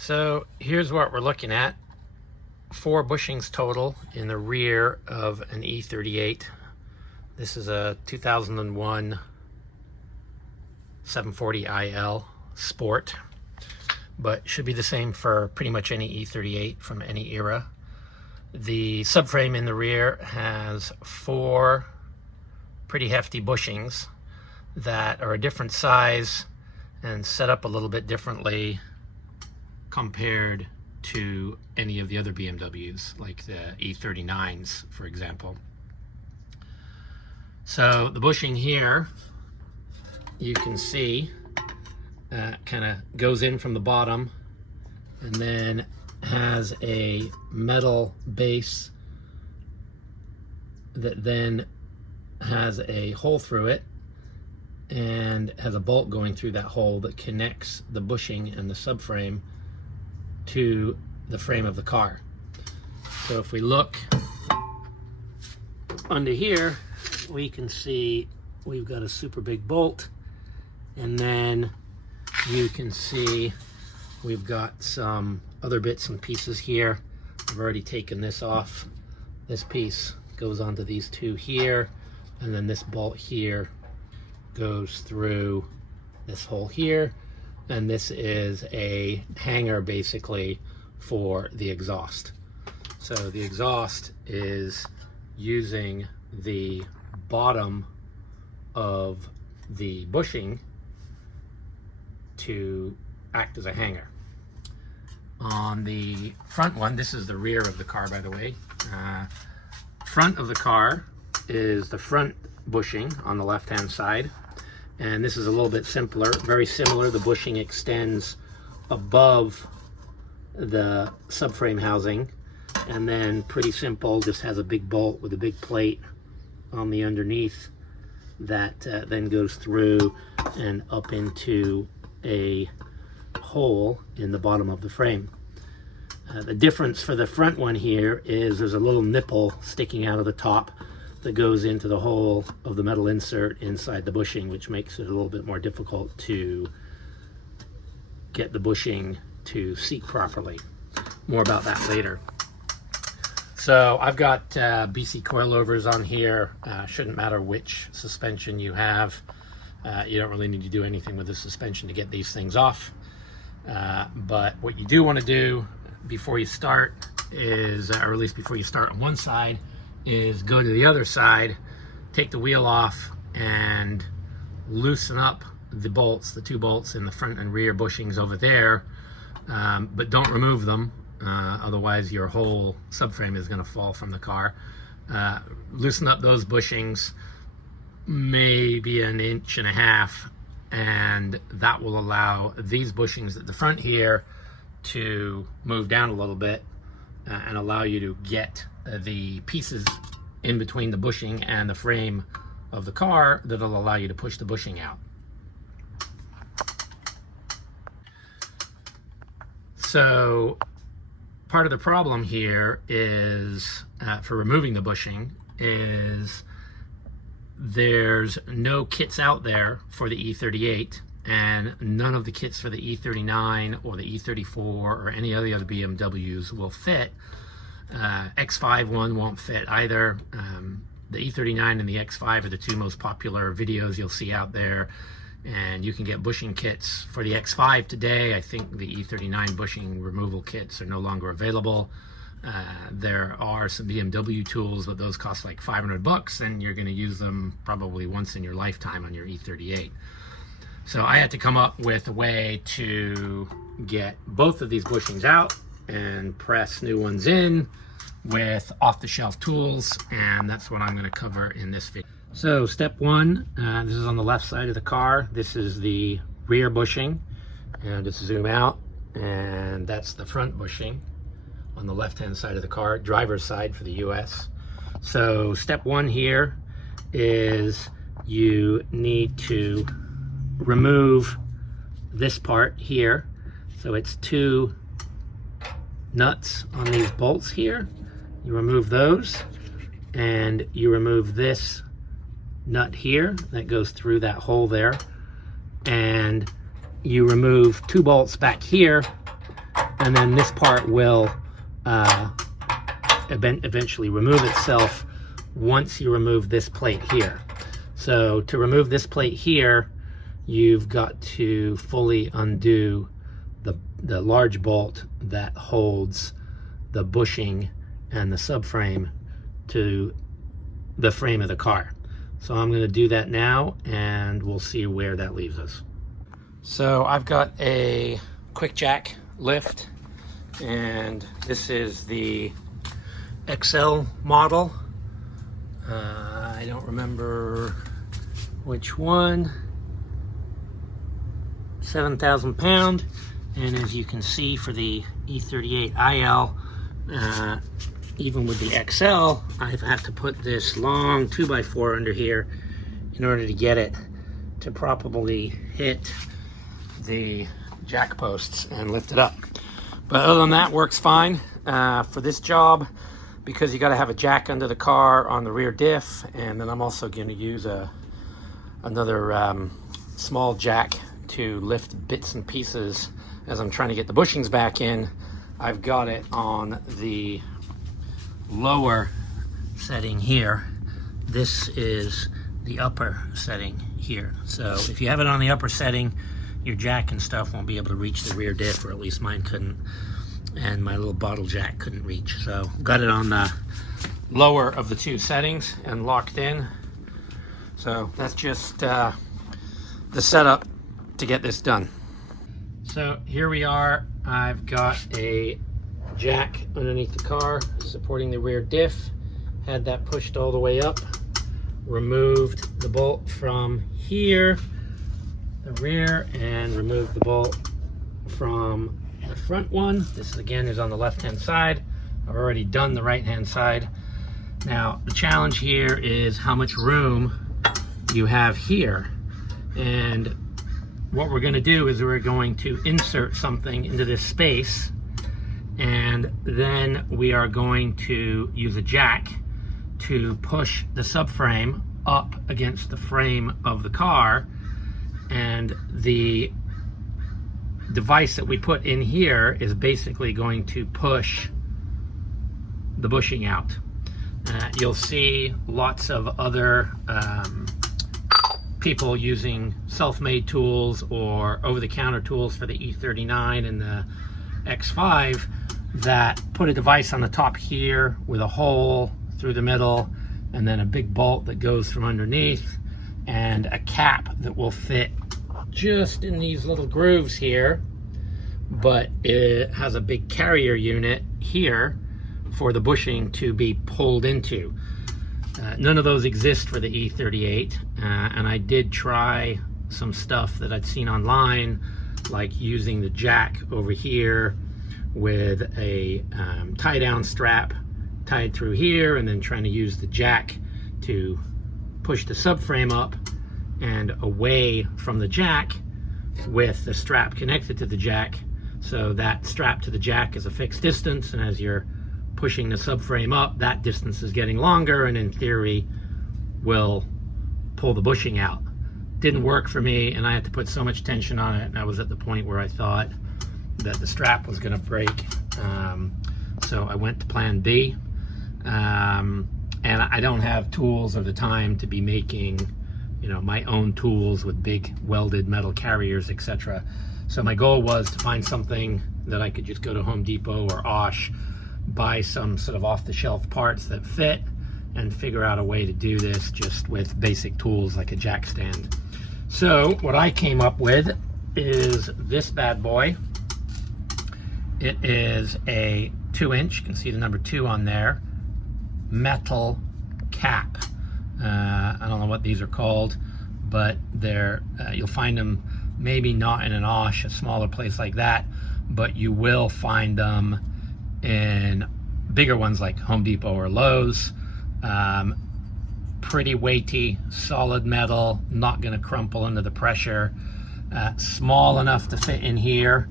So here's what we're looking at. 4 bushings total in the rear of an E38. This is a 2001 740IL Sport, but should be the same for pretty much any E38 from any era. The subframe in the rear has 4 pretty hefty bushings that are a different size and set up a little bit differently compared to any of the other BMWs, like the E39s, for example. So the bushing here, you can see, kind of goes in from the bottom and then has a metal base that then has a hole through it and has a bolt going through that hole that connects the bushing and the subframe to the frame of the car. So if we look under here, we can see we've got a super big bolt, and then you can see we've got some other bits and pieces here. I've already taken this off. This piece goes onto these 2 here, and then this bolt here goes through this hole here, and this is a hanger basically for the exhaust. So the exhaust is using the bottom of the bushing to act as a hanger. On the front one, this is the rear of the car, by the way. Front of the car is the front bushing on the left hand side, and this is a little bit simpler, very similar. The bushing extends above the subframe housing, and then pretty simple, just has a big bolt with a big plate on the underneath that then goes through and up into a hole in the bottom of the frame. The difference for the front one here is there's a little nipple sticking out of the top that goes into the hole of the metal insert inside the bushing, which makes it a little bit more difficult to get the bushing to seat properly. More about that later. So I've got BC coilovers on here. Shouldn't matter which suspension you have. You don't really need to do anything with the suspension to get these things off. But what you do want to do before you start is, or at least before you start on one side, is go to the other side, take the wheel off, and loosen up the bolts, the 2 bolts in the front and rear bushings over there, but don't remove them, otherwise your whole subframe is going to fall from the car. Loosen up those bushings maybe 1.5 inches, and that will allow these bushings at the front here to move down a little bit and allow you to get the pieces in between the bushing and the frame of the car that'll allow you to push the bushing out. So part of the problem here is, for removing the bushing, is there's no kits out there for the E38, and none of the kits for the E39 or the E34 or any of the other BMWs will fit. X5 one won't fit either. The E39 and the X5 are the 2 most popular videos you'll see out there, and you can get bushing kits for the X5 today. I think the E39 bushing removal kits are no longer available. There are some BMW tools, but those cost like $500, and you're going to use them probably once in your lifetime on your E38. So I had to come up with a way to get both of these bushings out and press new ones in with off-the-shelf tools, and that's what I'm going to cover in this video. So step 1, this is on the left side of the car. This is the rear bushing, and just zoom out, and that's the front bushing on the left-hand side of the car, driver's side for the US. So step 1 here is you need to remove this part here. So it's 2 nuts on these bolts here. You remove those, and you remove this nut here that goes through that hole there, and you remove 2 bolts back here and then this part will eventually remove itself once you remove this plate here. So to remove this plate here, you've got to fully undo the large bolt that holds the bushing and the subframe to the frame of the car. So I'm going to do that now, and we'll see where that leaves us. So I've got a quick jack lift, and this is the XL model. I don't remember which one. 7,000 pound, and as you can see for the E38 IL, even with the XL, I've had to put this long 2x4 under here in order to get it to properly hit the jack posts and lift it up. But other than that, works fine for this job, because you got to have a jack under the car on the rear diff, and then I'm also going to use another small jack to lift bits and pieces as I'm trying to get the bushings back in. I've got it on the lower setting here. This is the upper setting here. So if you have it on the upper setting, your jack and stuff won't be able to reach the rear diff, or at least mine couldn't, and my little bottle jack couldn't reach. So got it on the lower of the two settings and locked in. So that's just the setup to get this done. So here we are. I've got a jack underneath the car supporting the rear diff, had that pushed all the way up, removed the bolt from here, the rear, and removed the bolt from the front one. This again is on the left hand side. I've already done the right hand side. Now the challenge here is how much room you have here, and what we're going to do is we're going to insert something into this space, and then we are going to use a jack to push the subframe up against the frame of the car, and the device that we put in here is basically going to push the bushing out. You'll see lots of other people using self-made tools or over-the-counter tools for the E39 and the X5 that put a device on the top here with a hole through the middle, and then a big bolt that goes from underneath, and a cap that will fit just in these little grooves here, but it has a big carrier unit here for the bushing to be pulled into. None of those exist for the E38, and I did try some stuff that I'd seen online, like using the jack over here with a tie-down strap tied through here, and then trying to use the jack to push the subframe up and away from the jack with the strap connected to the jack, so that strap to the jack is a fixed distance, and as you're pushing the subframe up, that distance is getting longer, and in theory will pull the bushing out. Didn't work for me, and I had to put so much tension on it, and I was at the point where I thought that the strap was going to break. So I went to plan B, and I don't have tools or the time to be making, you know, my own tools with big welded metal carriers, etc. So my goal was to find something that I could just go to Home Depot or Osh, buy some sort of off-the-shelf parts that fit, and figure out a way to do this just with basic tools like a jack stand. So what I came up with is this bad boy. It is a 2-inch, you can see the number 2 on there, metal cap. I don't know what these are called, but they're you'll find them maybe not in an Osh, a smaller place like that, but you will find them in bigger ones like Home Depot or Lowe's. Pretty weighty, solid metal, not going to crumple under the pressure, small enough to fit in here.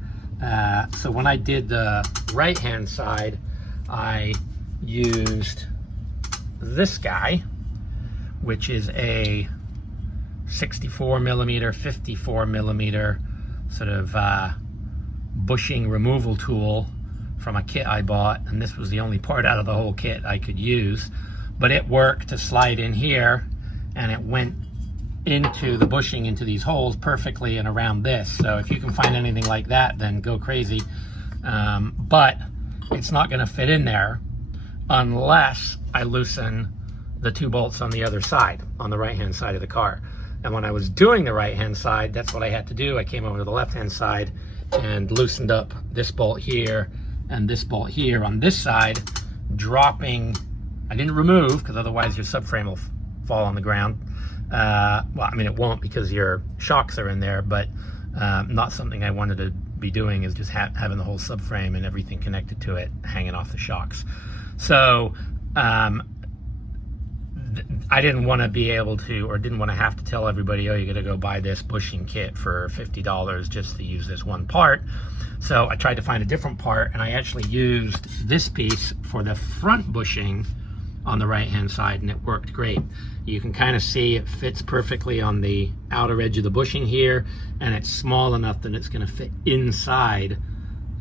So when I did the right hand side, I used this guy, which is a 64 millimeter, 54 millimeter sort of bushing removal tool from a kit I bought, and this was the only part out of the whole kit I could use, but it worked to slide in here, and it went into the bushing, into these holes perfectly and around this. So if you can find anything like that, then go crazy. But it's not going to fit in there unless I loosen the 2 bolts on the other side, on the right hand side of the car. And when I was doing the right hand side, that's what I had to do. I came over to the left hand side and loosened up this bolt here and this bolt here on this side, dropping. I didn't remove, because otherwise your subframe will fall on the ground. Well, I mean, it won't because your shocks are in there, but not something I wanted to be doing, is just having the whole subframe and everything connected to it hanging off the shocks. So I didn't want to be able to, or didn't want to have to tell everybody, oh, you got to go buy this bushing kit for $50 just to use this one part. So I tried to find a different part, and I actually used this piece for the front bushing on the right hand side, and it worked great. You can kind of see it fits perfectly on the outer edge of the bushing here, and it's small enough that it's going to fit inside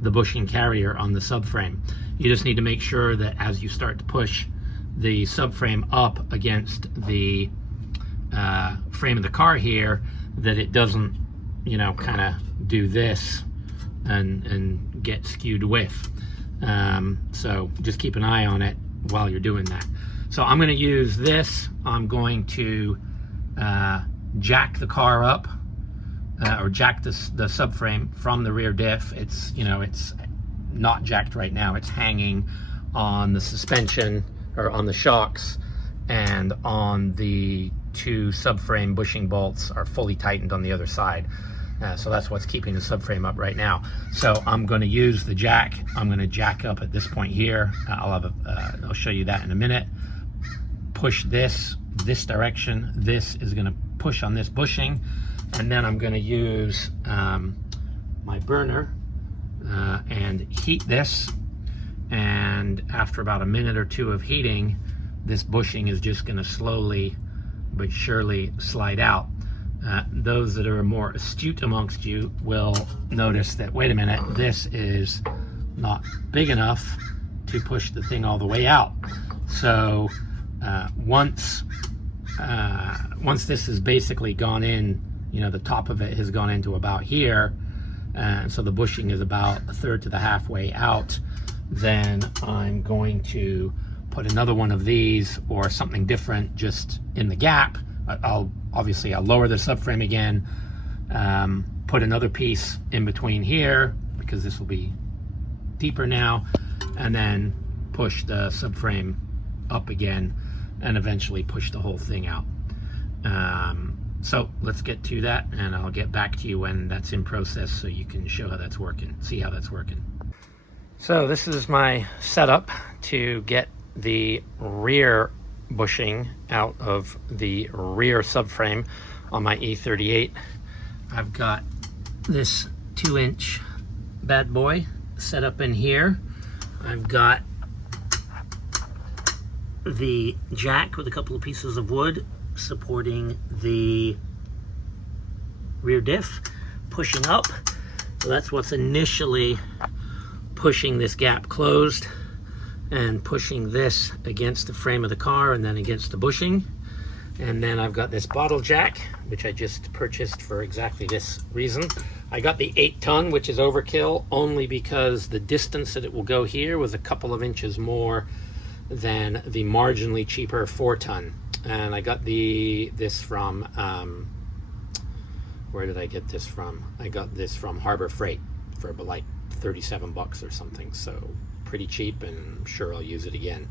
the bushing carrier on the subframe. You just need to make sure that as you start to push the subframe up against the frame of the car here, that it doesn't, you know, kind of do this and get skewed with. So just keep an eye on it while you're doing that. So I'm going to use this. I'm going to jack the car up, or jack the subframe from the rear diff. It's, you know, it's not jacked right now. It's hanging on the suspension, or on the shocks, and on the 2 subframe bushing bolts are fully tightened on the other side. So that's what's keeping the subframe up right now. So I'm going to use the jack. I'm going to jack up at this point here. I'll show you that in a minute. Push this direction. This is going to push on this bushing, and then I'm going to use my burner and heat this. And after about a minute or 2 of heating, this bushing is just going to slowly but surely slide out. Those that are more astute amongst you will notice that, wait a minute, this is not big enough to push the thing all the way out. So once this has basically gone in, you know, the top of it has gone into about here, and so the bushing is about 1/3 to the halfway out, then I'm going to put another one of these or something different just in the gap. I'll lower the subframe again, put another piece in between here, because this will be deeper now, and then push the subframe up again, and eventually push the whole thing out. So let's get to that, and I'll get back to you when that's in process, so you can show how that's working, see how that's working. So this is my setup to get the rear bushing out of the rear subframe on my E38. I've got this 2-inch bad boy set up in here. I've got the jack with a couple of pieces of wood supporting the rear diff, pushing up. So that's what's initially pushing this gap closed and pushing this against the frame of the car and then against the bushing. And then I've got this bottle jack, which I just purchased for exactly this reason. I got the 8-ton, which is overkill, only because the distance that it will go here was a couple of inches more than the marginally cheaper 4-ton. And I got this from, where did I get this from? I got this from Harbor Freight for like 37 bucks or something, so pretty cheap, and I'm sure I'll use it again.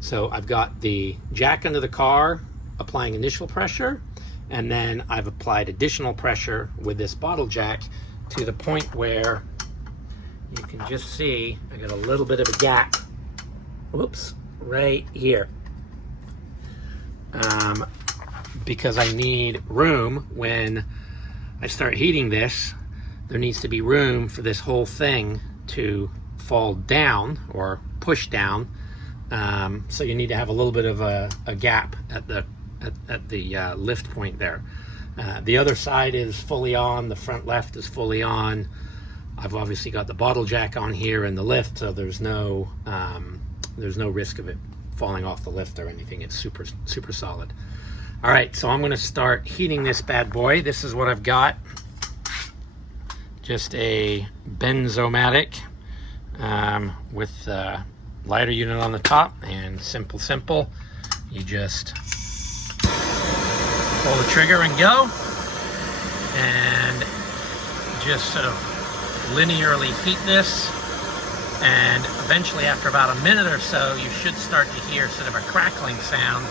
So I've got the jack under the car applying initial pressure, and then I've applied additional pressure with this bottle jack to the point where you can just see I got a little bit of a gap, whoops, right here, because I need room when I start heating this. There needs to be room for this whole thing to fall down or push down, so you need to have a little bit of a gap at the lift point there. The other side is fully on, the front left is fully on. I've obviously got the bottle jack on here and the lift, so there's no risk of it falling off the lift or anything. It's super solid. All right, so I'm going to start heating this bad boy. This is what I've got. Just a Benzomatic with a lighter unit on the top, and simple. You just pull the trigger and go, and just sort of linearly heat this, and eventually after about a minute or so you should start to hear sort of a crackling sound,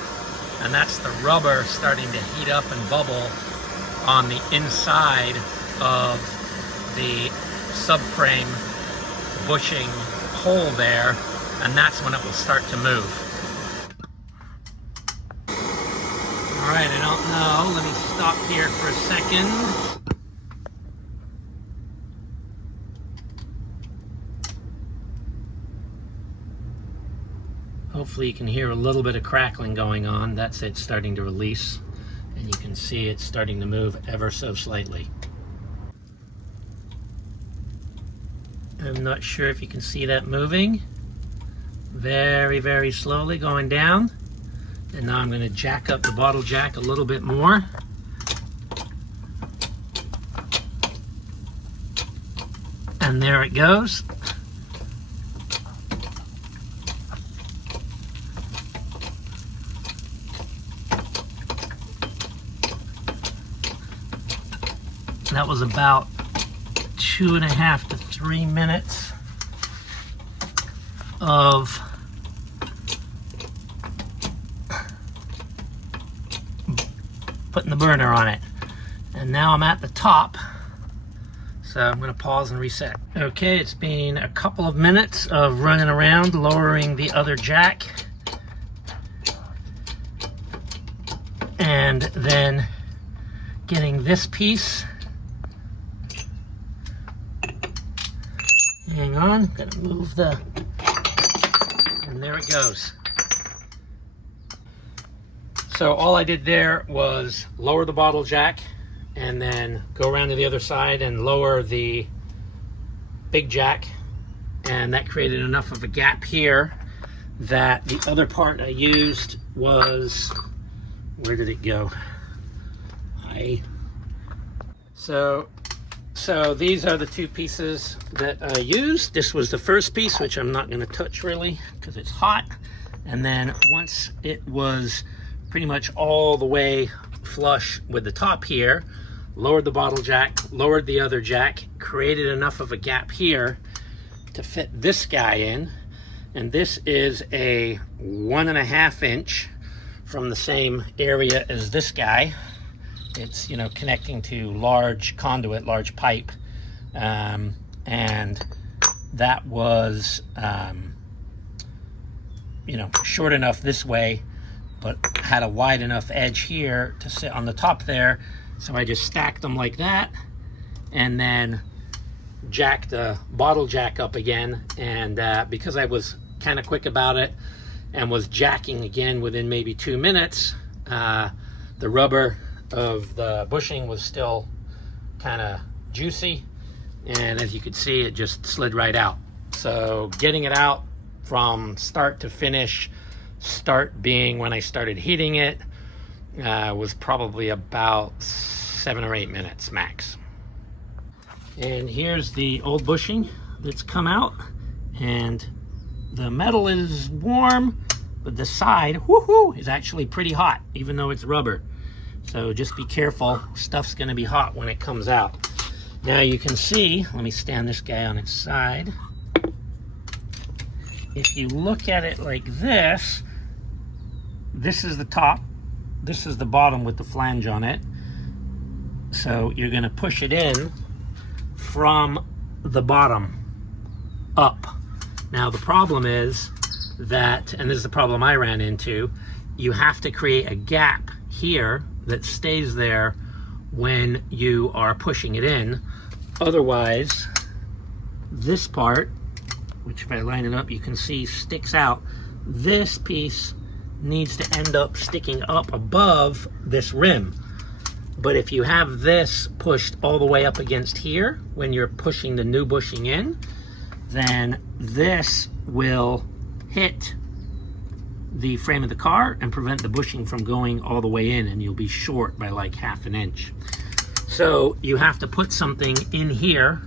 and that's the rubber starting to heat up and bubble on the inside of the subframe bushing hole there, and that's when it will start to move. All right, I don't know, let me stop here for a second. Hopefully you can hear a little bit of crackling going on. That's it starting to release, and you can see it starting to move ever so slightly. I'm not sure if you can see that moving. Very slowly going down. And now I'm going to jack up the bottle jack a little bit more. And there it goes. That was about 2.5 to 3 minutes of putting the burner on it. And now I'm at the top, so I'm going to pause and reset. Okay, it's been a couple of minutes of running around lowering the other jack, and then getting this piece. Hang on, gonna move the, and there it goes. So all I did there was lower the bottle jack and then go around to the other side and lower the big jack, and that created enough of a gap here that the other part I used was, where did it go? So these are the two pieces that I used. This was the first piece, which I'm not going to touch really because it's hot. And then once it was pretty much all the way flush with the top here, lowered the bottle jack, lowered the other jack, created enough of a gap here to fit this guy in. And this is a 1.5 inch from the same area as this guy. It's, you know, connecting to large conduit, large pipe, and that was, you know, short enough this way, but had a wide enough edge here to sit on the top there. So I just stacked them like that, and then jacked the bottle jack up again. And because I was kind of quick about it and was jacking again within maybe 2 minutes, the rubber of the bushing was still kind of juicy, and as you could see, it just slid right out. So getting it out from start to finish, start being when I started heating it, was probably about 7 or 8 minutes max. And here's the old bushing that's come out, and the metal is warm, but the side, woohoo, is actually pretty hot, even though it's rubber. So just be careful, stuff's gonna be hot when it comes out. Now you can see, let me stand this guy on its side. If you look at it like this, this is the top, this is the bottom with the flange on it. So you're gonna push it in from the bottom up. Now the problem is that, and this is the problem I ran into, you have to create a gap here that stays there when you are pushing it in. Otherwise, this part, which if I line it up, you can see sticks out. This piece needs to end up sticking up above this rim. But if you have this pushed all the way up against here, when you're pushing the new bushing in, then this will hit the frame of the car and prevent the bushing from going all the way in, and you'll be short by like ½ an inch. So you have to put something in here,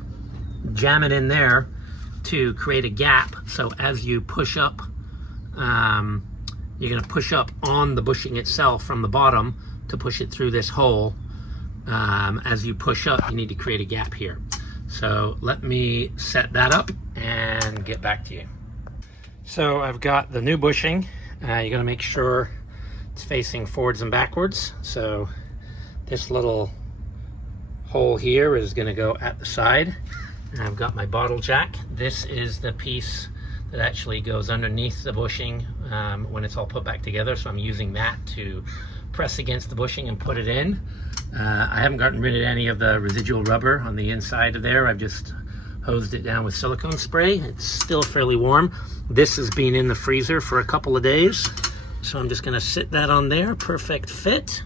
jam it in there to create a gap. So as you push up, you're going to push up on the bushing itself from the bottom to push it through this hole. As you push up, you need to create a gap here. So let me set that up and get back to you. So I've got the new bushing. You're going to make sure it's facing forwards and backwards. So this little hole here is going to go at the side. And I've got my bottle jack. This is the piece that actually goes underneath the bushing when it's all put back together. So I'm using that to press against the bushing and put it in. I haven't gotten rid of any of the residual rubber on the inside of there. I've just hosed it down with silicone spray. It's still fairly warm. This has been in the freezer for a couple of days. So I'm just gonna sit that on there, perfect fit.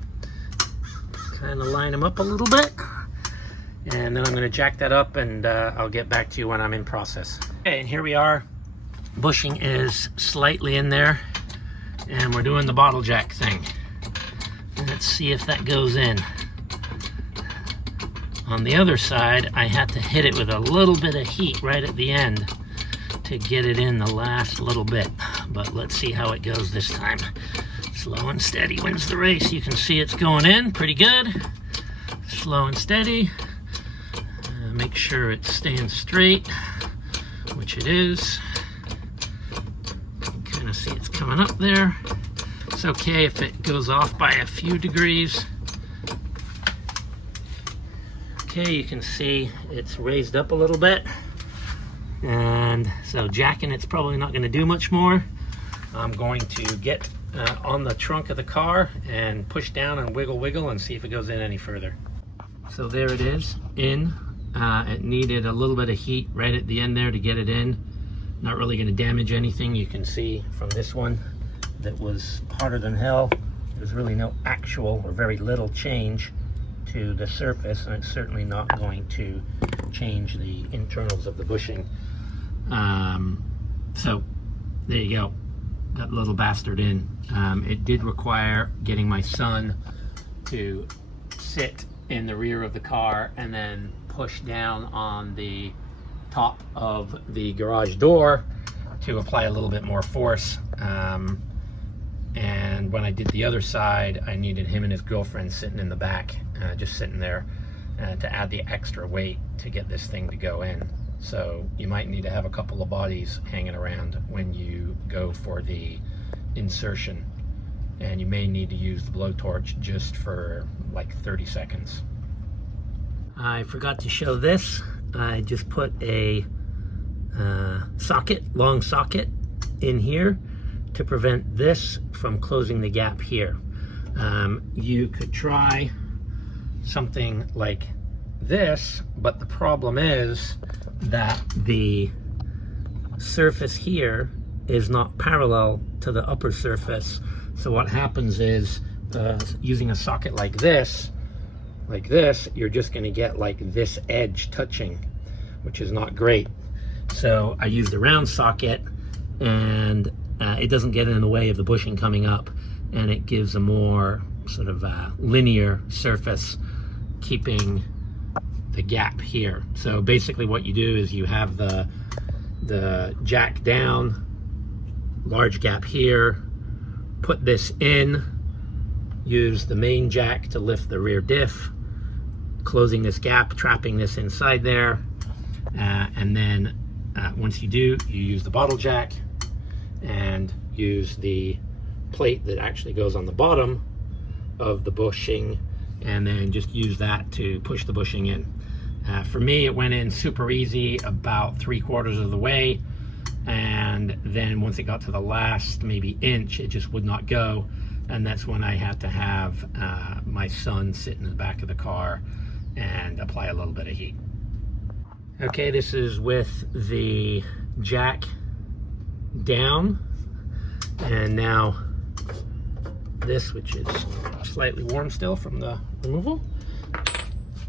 Kind of line them up a little bit. And then I'm gonna jack that up and I'll get back to you when I'm in process. Okay, and here we are. Bushing is slightly in there and we're doing the bottle jack thing. Let's see if that goes in. On the other side, I had to hit it with a little bit of heat right at the end to get it in the last little bit. But let's see how it goes this time. Slow and steady wins the race. You can see it's going in pretty good. Slow and steady. Make sure it's staying straight, which it is. Kind of see it's coming up there. It's okay if it goes off by a few degrees. Okay, you can see it's raised up a little bit. And so jacking it's probably not going to do much more. I'm going to get on the trunk of the car and push down and wiggle and see if it goes in any further. So there it is, in. It needed a little bit of heat right at the end there to get it in. Not really going to damage anything. You can see from this one that was hotter than hell. There's really no actual or very little change to the surface, and it's certainly not going to change the internals of the bushing. So there you go, that little bastard in. It did require getting my son to sit in the rear of the car and then push down on the top of the garage door to apply a little bit more force. And when I did the other side, I needed him and his girlfriend sitting in the back, just sitting there to add the extra weight to get this thing to go in. So you might need to have a couple of bodies hanging around when you go for the insertion. And you may need to use the blowtorch just for like 30 seconds. I forgot to show this. I just put a socket, long socket in here to prevent this from closing the gap here. You could try something like this, but the problem is that the surface here is not parallel to the upper surface. So what happens is using a socket like this, you're just going to get like this edge touching, which is not great. So I used a round socket, and it doesn't get in the way of the bushing coming up, and it gives a more sort of linear surface, keeping the gap here. So basically what you do is you have the jack down, large gap here, put this in, use the main jack to lift the rear diff, closing this gap, trapping this inside there, and then once you do, you use the bottle jack and use the plate that actually goes on the bottom of the bushing, and then just use that to push the bushing in. For me, it went in super easy, about 3/4 of the way, and then once it got to the last maybe inch, it just would not go, and that's when I had to have my son sit in the back of the car and apply a little bit of heat. Okay, this is with the jack down, and now this, which is slightly warm still from the removal,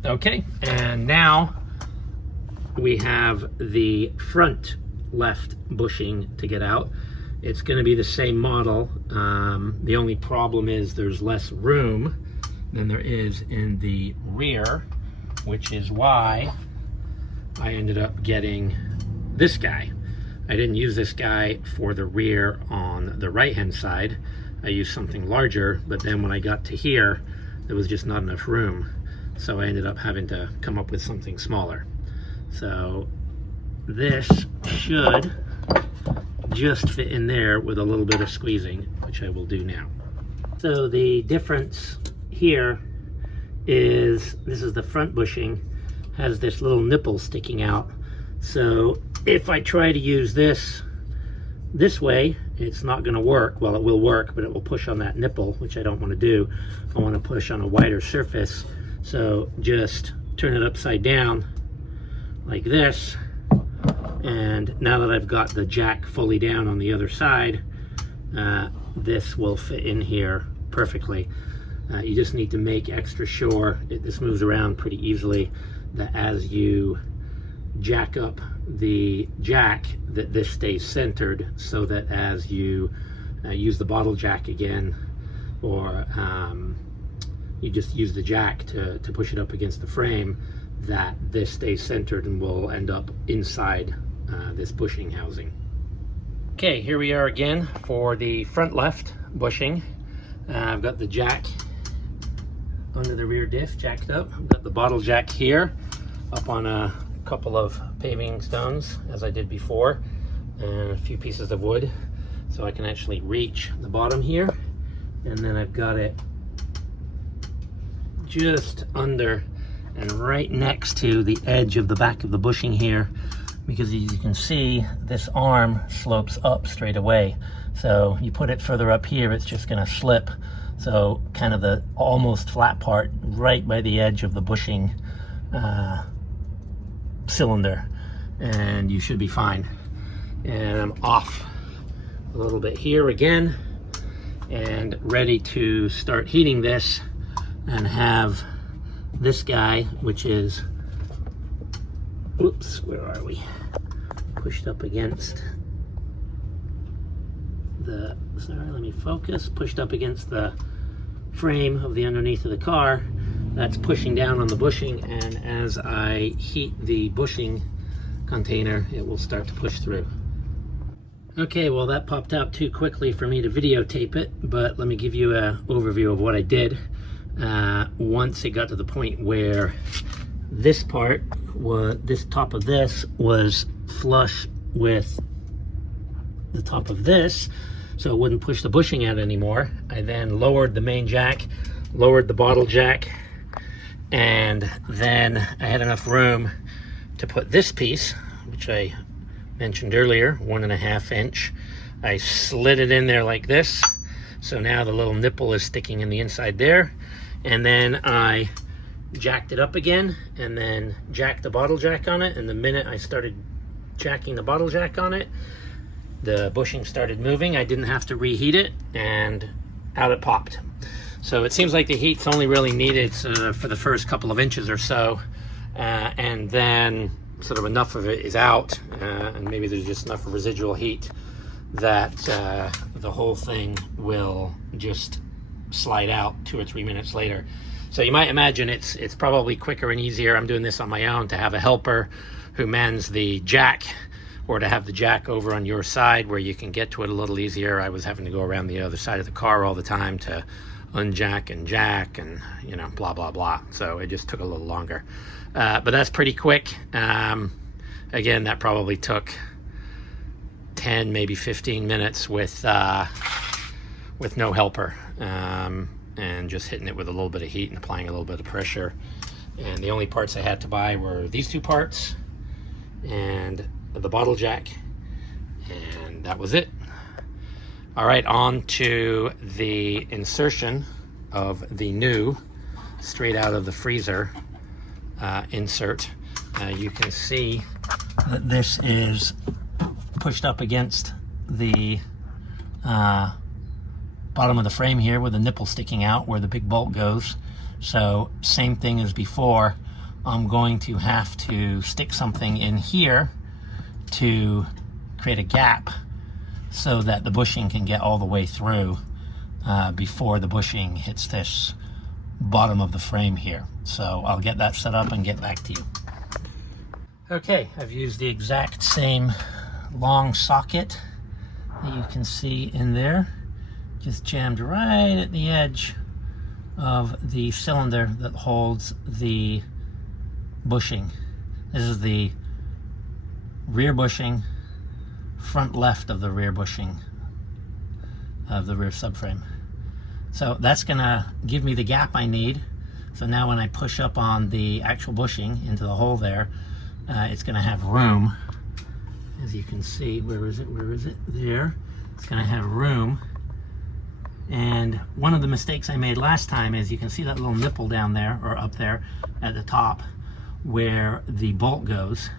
Okay, and now we have the front left bushing to get out. It's going to be the same model. The only problem is there's less room than there is in the rear, which is why I ended up getting this guy. I didn't use this guy for the rear on the right hand side. I used something larger, but then when I got to here, there was just not enough room. So I ended up having to come up with something smaller. So this should just fit in there with a little bit of squeezing, which I will do now. So the difference here is, this is the front bushing, has this little nipple sticking out. So if I try to use this way, it's not going to work. Well, it will work, but it will push on that nipple, which I don't want to do. I want to push on a wider surface. So just turn it upside down like this. And now that I've got the jack fully down on the other side, this will fit in here perfectly. You just need to make extra sure, this moves around pretty easily, that as you jack up the jack, that this stays centered, so that as you use the bottle jack again, or you just use the jack to push it up against the frame, that this stays centered and will end up inside this bushing housing. Okay, here we are again for the front left bushing. I've got the jack under the rear diff jacked up. I've got the bottle jack here up on a couple of paving stones, as I did before, and a few pieces of wood, so I can actually reach the bottom here. And then I've got it just under and right next to the edge of the back of the bushing here, because as you can see, this arm slopes up straight away. So you put it further up here, it's just going to slip. So kind of the almost flat part right by the edge of the bushing cylinder, and you should be fine. And I'm off a little bit here again and ready to start heating this and have this guy, which is, oops, where are we? Pushed up against the, sorry, let me focus, pushed up against the frame of the underneath of the car. That's pushing down on the bushing, and as I heat the bushing container, it will start to push through. Okay, well that popped out too quickly for me to videotape it, but let me give you an overview of what I did. Once it got to the point where this part was, this top of this was flush with the top of this, so it wouldn't push the bushing out anymore, I then lowered the main jack, lowered the bottle jack, and then I had enough room to put this piece, which I mentioned earlier, 1.5 inch. I slid it in there like this, so now the little nipple is sticking in the inside there. And then I jacked it up again, and then jacked the bottle jack on it, and the minute I started jacking the bottle jack on it, the bushing started moving. I didn't have to reheat it, and out it popped. So it seems like the heat's only really needed for the first couple of inches or so, and then sort of enough of it is out, and maybe there's just enough residual heat that the whole thing will just slide out 2 or 3 minutes later. So you might imagine it's probably quicker and easier. I'm doing this on my own, to have a helper who mans the jack, or to have the jack over on your side where you can get to it a little easier. I was having to go around the other side of the car all the time to unjack and jack and, you know, blah blah blah, so it just took a little longer, but that's pretty quick. Again, that probably took 10, maybe 15 minutes with no helper, and just hitting it with a little bit of heat and applying a little bit of pressure. And the only parts I had to buy were these two parts and the bottle jack, and that was it. All right, on to the insertion of the new straight out of the freezer insert. You can see that this is pushed up against the bottom of the frame here, with the nipple sticking out where the big bolt goes. So same thing as before. I'm going to have to stick something in here to create a gap so that the bushing can get all the way through before the bushing hits this bottom of the frame here. So I'll get that set up and get back to you. Okay, I've used the exact same long socket that you can see in there, just jammed right at the edge of the cylinder that holds the bushing. This is the rear bushing, front left of the rear bushing of the rear subframe. So that's gonna give me the gap I need. So now when I push up on the actual bushing into the hole there, it's gonna have room. As you can see, where is it? There. It's gonna have room. And one of the mistakes I made last time is you can see that little nipple down there, or up there at the top, where the bolt goes.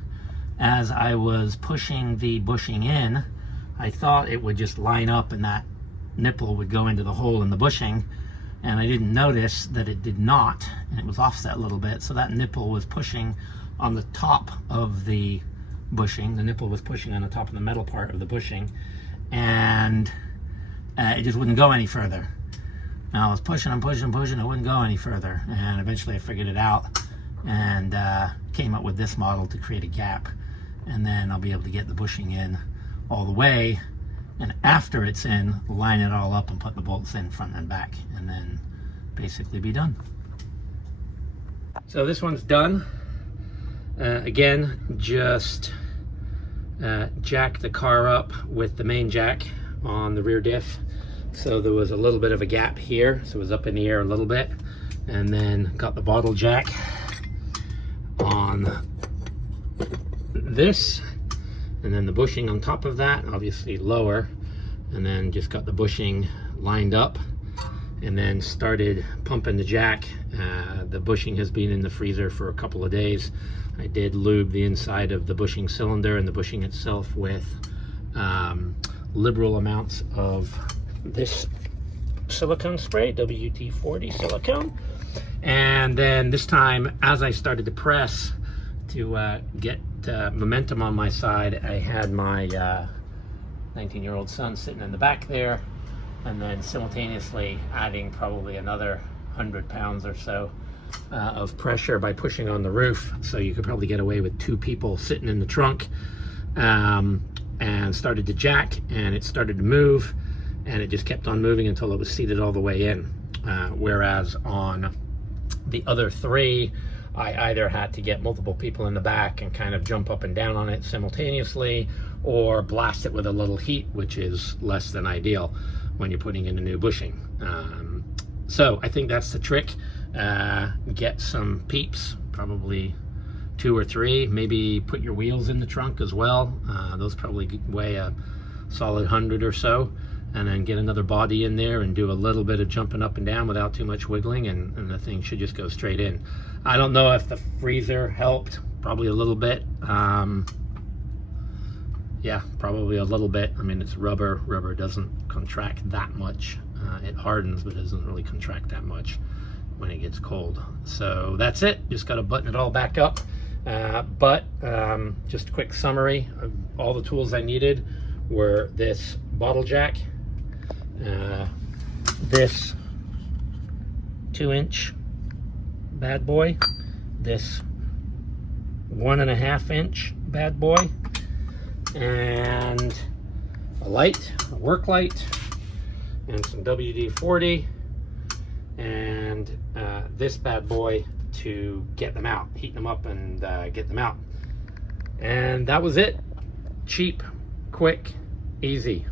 As I was pushing the bushing in, I thought it would just line up and that nipple would go into the hole in the bushing, and I didn't notice that it did not, and it was offset a little bit, so that nipple was pushing on the top of the bushing. The nipple was pushing on the top of the metal part of the bushing, and it just wouldn't go any further. And I was pushing and pushing and pushing, it wouldn't go any further, and eventually I figured it out and came up with this model to create a gap, and then I'll be able to get the bushing in all the way, and after it's in, line it all up and put the bolts in front and back, and then basically be done. So this one's done. Again, just jack the car up with the main jack on the rear diff. So there was a little bit of a gap here, so it was up in the air a little bit, and then got the bottle jack on this, and then the bushing on top of that, obviously lower, and then just got the bushing lined up, and then started pumping the jack. The bushing has been in the freezer for a couple of days. I did lube the inside of the bushing cylinder and the bushing itself with liberal amounts of this silicone spray, WD-40 silicone. And then this time, as I started to press to get momentum on my side, I had my 19-year-old son sitting in the back there, and then simultaneously adding probably another 100 pounds or so of pressure by pushing on the roof. So you could probably get away with 2 people sitting in the trunk, and started to jack, and it started to move, and it just kept on moving until it was seated all the way in. Whereas on the other 3, I either had to get multiple people in the back and kind of jump up and down on it simultaneously, or blast it with a little heat, which is less than ideal when you're putting in a new bushing. So I think that's the trick. Get some peeps, probably 2 or 3, maybe put your wheels in the trunk as well. Those probably weigh a solid 100 or so, and then get another body in there and do a little bit of jumping up and down without too much wiggling, and the thing should just go straight in. I don't know if the freezer helped, probably a little bit. Yeah, probably a little bit. I mean, it's rubber. Rubber doesn't contract that much. It hardens, but it doesn't really contract that much when it gets cold. So that's it. Just got to button it all back up. Just a quick summary of all the tools I needed were this bottle jack, this 2-inch bad boy, this 1.5-inch bad boy, and a light, a work light, and some WD-40, and this bad boy to get them out, heat them up and get them out. And that was it. Cheap, quick, easy.